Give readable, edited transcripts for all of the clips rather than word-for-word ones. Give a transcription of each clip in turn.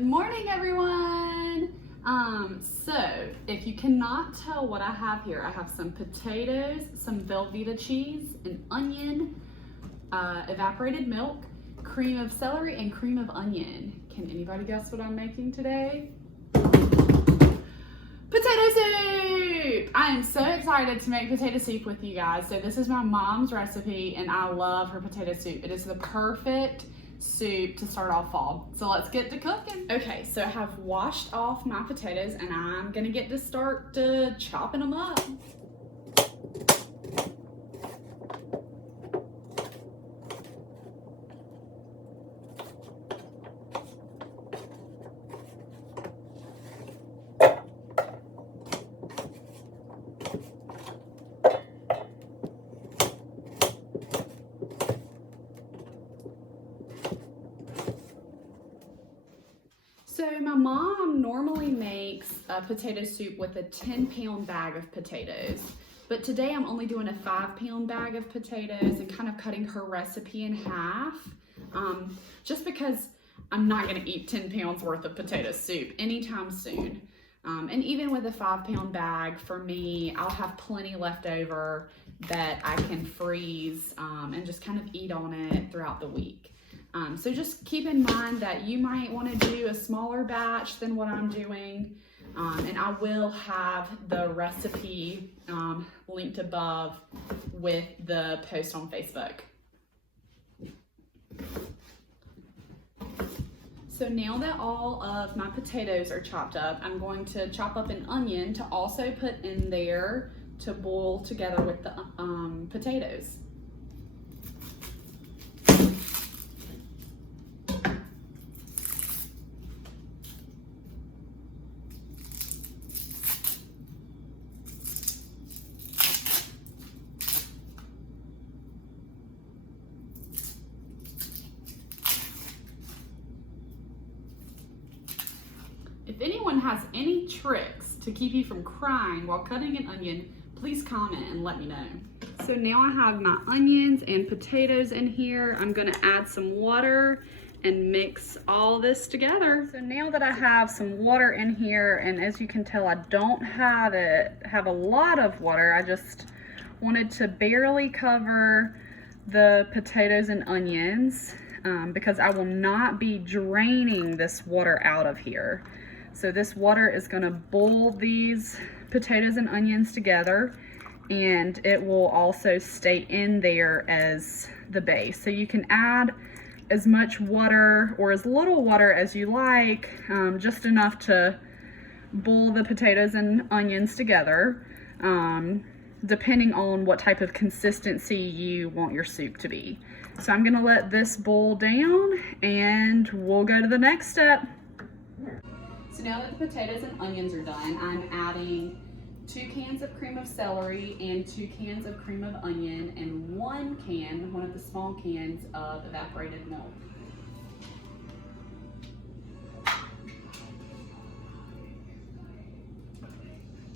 Good morning, everyone. So if you cannot tell what I have here, I have some potatoes, some Velveeta cheese, an onion, evaporated milk, cream of celery, and cream of onion. Can anybody guess what I'm making today? Potato soup! I am so excited to make potato soup with you guys. So this is my mom's recipe and I love her potato soup. It is the perfect soup to start off fall. So let's get to cooking. Okay, so I have washed off my potatoes and I'm gonna get to start chopping them up. So my mom normally makes a potato soup with a 10-pound bag of potatoes, but today I'm only doing a 5-pound bag of potatoes and kind of cutting her recipe in half, just because I'm not gonna eat 10 pounds worth of potato soup anytime soon. And even with a 5-pound bag, for me, I'll have plenty left over that I can freeze and just kind of eat on it throughout the week. So just keep in mind that you might want to do a smaller batch than what I'm doing. And I will have the recipe linked above with the post on Facebook. So now that all of my potatoes are chopped up, I'm going to chop up an onion to also put in there to boil together with the potatoes. If anyone has any tricks to keep you from crying while cutting an onion, please comment and let me know. So now I have my onions and potatoes in here. I'm gonna add some water and mix all this together. So now that I have some water in here, and as you can tell, I don't have a lot of water. I just wanted to barely cover the potatoes and onions because I will not be draining this water out of here. So this water is gonna boil these potatoes and onions together, and it will also stay in there as the base. So you can add as much water or as little water as you like, just enough to boil the potatoes and onions together, depending on what type of consistency you want your soup to be. So I'm gonna let this boil down and we'll go to the next step. So now that the potatoes and onions are done, I'm adding 2 cans of cream of celery and 2 cans of cream of onion and one of the small cans of evaporated milk.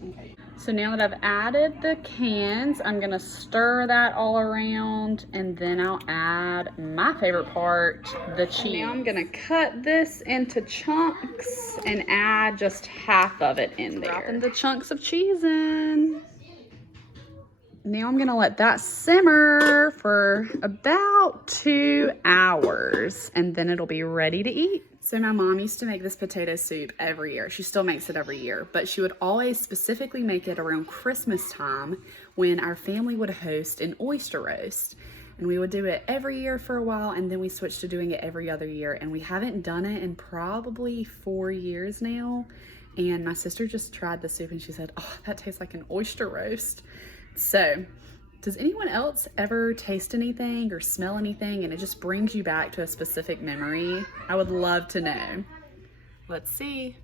Okay. So now that I've added the cans, I'm gonna stir that all around, and then I'll add my favorite part, the cheese. Now I'm gonna cut this into chunks and add just half of it in there. Dropping the chunks of cheese in. Now I'm gonna let that simmer for about 2 hours, and then it'll be ready to eat. So my mom used to make this potato soup every year. She still makes it every year, but she would always specifically make it around Christmas time when our family would host an oyster roast. And we would do it every year for a while, and then we switched to doing it every other year. And we haven't done it in probably 4 years now. And my sister just tried the soup and she said, "Oh, that tastes like an oyster roast." So, does anyone else ever taste anything or smell anything and it just brings you back to a specific memory? I would love to know. Let's see.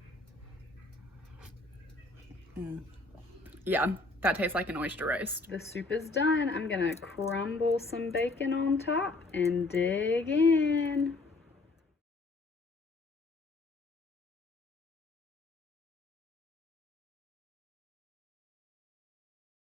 Yeah, that tastes like an oyster roast. The soup is done. I'm gonna crumble some bacon on top and dig in.